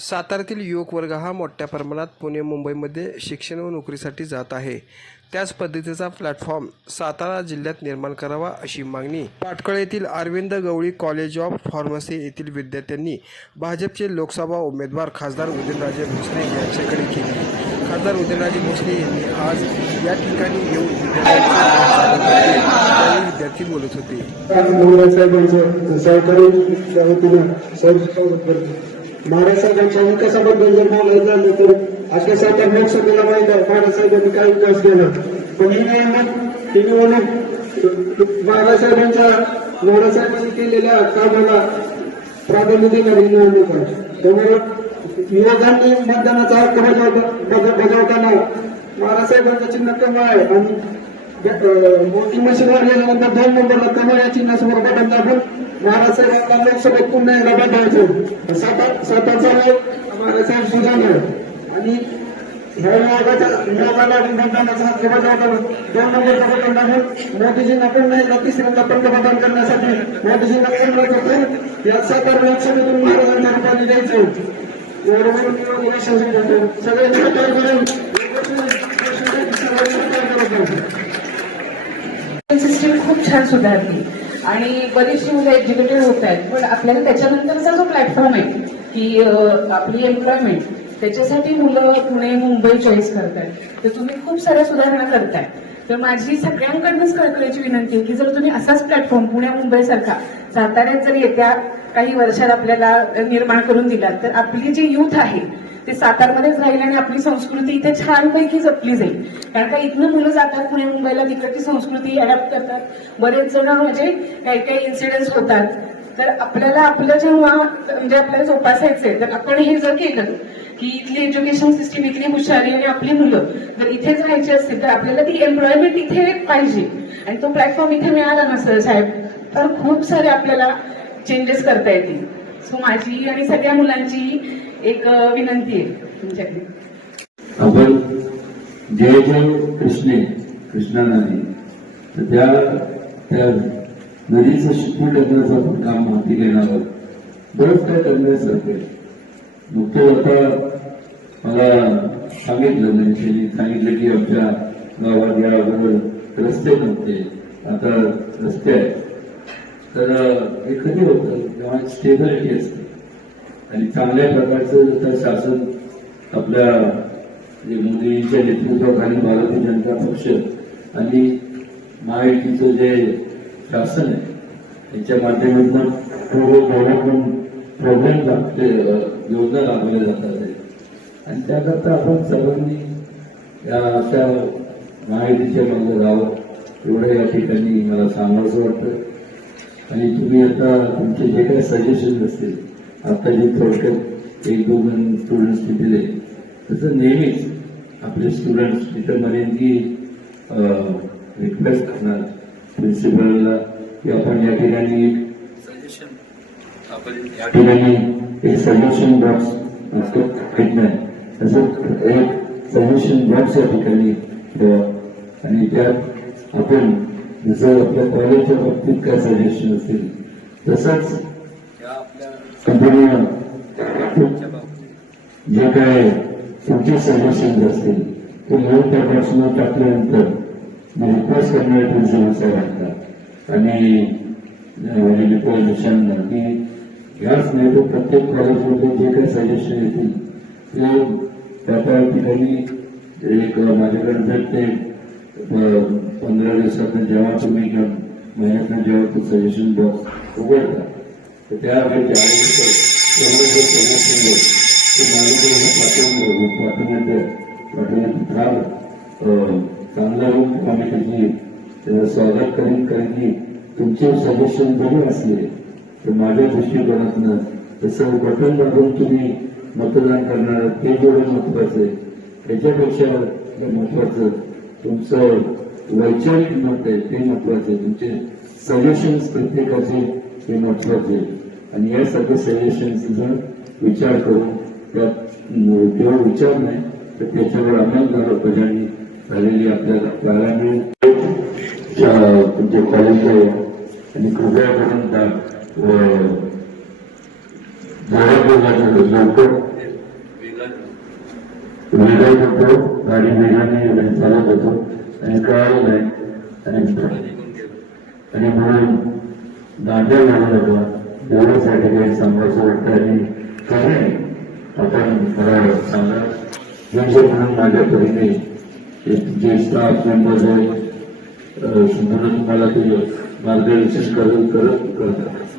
सातारातील युवक वर्ग हा मोठ्या प्रमाणात पुणे मुंबईमध्ये शिक्षण व नोकरीसाठी जात आहे. त्याच पद्धतीचा प्लॅटफॉर्म सातारा जिल्ह्यात निर्माण करावा अशी मागणी. पाटकळ येथील Arvind Gawali college of pharmacy येथील विद्यार्थ्यांनी भाजपचे लोकसभा उमेदवार खासदार उदयनराजे भोसले यांच्याकडे केली. खासदार उदयनराजे भोसले यांनी आज या ठिकाणी येऊन विद्यार्थी बोलत होते. मोहन विकासाबद्दल जर बोलायचं झालं तर अशा सातारा लोकसभेला माहीत आहे महाराज काय विकास केला. पण ही निवडणूक ही निवडणूक महाराज साहेबांच्या मोहन केलेल्या कामाला प्राधान्य देणारी निवडणूक आहे. त्यामुळे युवकांनी मतदानाचा हक्क बजावताना महाराज चिन्ह कमी आहे आणि मोठी मशीनवर गेल्यानंतर दोन नंबरला कमळ या चिन्हासमोर बटन दाखवून महाराज साहेबांना लोकसभेत पुन्हा एकदा महाराज साहेब आणि ह्या विभागाच्या बजावताना दोन नंबरचा मोदीजींना पुन्हा एकदा तिसऱ्यांदा पंतप्रधान करण्यासाठी मोदीजींना पुन्हा करून या सातारा लोकसभेतून महाराजांच्या रूपाने द्यायचं. एवढं सगळे सहकार्य करून खूप छान सुधारली. आणि बरीचशी मुलं एज्युकेटेड होत आहेत. पण आपल्याला त्याच्यानंतरचा जो प्लॅटफॉर्म आहे की आपली एम्प्लॉयमेंट त्याच्यासाठी मुलं पुणे मुंबई चॉईस करतायत. तर तुम्ही खूप साऱ्या सुधारणा करताय तर माझी सगळ्यांकडनंच कळकळीची विनंती आहे की जर तुम्ही असाच प्लॅटफॉर्म पुण्या मुंबईसारखा साताऱ्यात जर येत्या काही वर्षात आपल्याला निर्माण करून दिला. तर आपली जी युथ आहे ते सातारमध्येच राहील आणि आपली संस्कृती इथे छानपैकी जपली जाईल. कारण का इथनं मुलं जातात पुणे मुंबईला तिकडची संस्कृती अडॅप्ट करतात. बरेच जण म्हणजे काही काही इन्सिडेंट्स होतात. तर आपल्याला आपलं जेव्हा म्हणजे आपल्याला जोपासायचंय तर आपण हे जर केलं की इथली एज्युकेशन सिस्टीम इथली हुशारी आणि आपली मुलं जर इथेच राहायची असतील तर आपल्याला ती एम्प्लॉयमेंट इथे पाहिजे. आणि तो प्लॅटफॉर्म इथे मिळाला ना सर साहेब तर खूप सारे आपल्याला चेंजेस करता येतील. सो माझी आणि सगळ्या मुलांची एक विनंती आहे तुमच्याकडे. आपण जय जय कृष्णे कृष्णा नदी. तर त्या त्या नदीचं शिक्षण करण्याचं आपण काम हाती घेणार आहोत. बरंच काय करण्यासारखं आहे. आता मला सांगितलं त्यांनी सांगितलं की आमच्या गावात या अगोदर रस्ते नव्हते. आता रस्ते आहेत. तर हे कधी होतं? जेव्हा स्टेबिलिटी असते. आणि चांगल्या प्रकारचं जर शासन आपल्या जे मोदींच्या नेतृत्वाखाली भारतीय जनता पक्ष आणि महायुतीचं जे शासन आहे त्याच्या माध्यमातून पूर्व डेव्हलपमेंट प्रोग्राम लागते योजना राबवल्या जातात आणि त्याकरता आपण सर्वांनी या अशा महायुतीच्या मागे राहावं एवढं या ठिकाणी मला सांगायचं वाटतं. आणि तुम्ही आता तुमचे जे काही सजेशन असतील आता जे थोडक्यात एक दोन स्टुडंट्स दिले तसं नेहमीच आपले स्टुडंट्स तिथं म्हणेन की रिक्वेस्ट करणार. प्रिन्सिपलला की आपण या ठिकाणी एक सजेशन आपण या ठिकाणी एक सजेशन बॉक्स असतो घेत नाही तसं एक सजेशन बॉक्स या ठिकाणी ठेवा. आणि त्यात आपण जसं आपल्या कॉलेजच्या बाबतीत काय सजेशन असतील तसंच कंपनी जे काय तुमचे सजेशन असतील ते लोन प्रकाशन टाकल्यानंतर मी रिक्वेस्ट करणार प्रिन्सिपल साहेबांना आणि रिपोजिशन की याच नाही तर प्रत्येक कॉलेजमध्ये जे काही सजेशन येतील ते त्या त्या ठिकाणी एक माझ्याकडे जर ते पंधरा दिवसात जेव्हा तुम्ही किंवा महिन्यातनं जेव्हा तो सजेशन बॉक्स उघडता तर त्यावेळी चांगला रूप आम्ही त्याची स्वागत करीन कारण की तुमचे सजेशन जरी असले तर माझ्या दृष्टिकोनातनं तसं बटन दाबून तुम्ही मतदान करणार ते जेवढं महत्वाचं आहे. त्याच्यापेक्षा महत्वाचं तुमचं वैचारिक मत आहे ते महत्वाचं आहे. तुमचे सजेशन्स प्रत्येकाचे ते महत्त्वाचे आहे. आणि या सगळ्या सजेशन्सचा विचार करून त्यात केवळ विचार नाही तर त्याच्यावर अंमलबजावणी झालेली आपल्याला पाहायला मिळेल त्या तुमच्या कॉलेजचे आणि कृपया करून त्या, लवकर वेगात होतो गाडी वेगाने चालत होतो आणि कळालं नाही आणि आणि म्हणून दांड्या लागत होता एवढ्यासाठी काही सांगायचं वाटतं आणि काय आपण मला सांगा म्हणजे म्हणून माझ्या परीने जे स्टाफ मेंबर्स आहेत अं, संपूर्ण ते मार्गदर्शन करत करत करतात.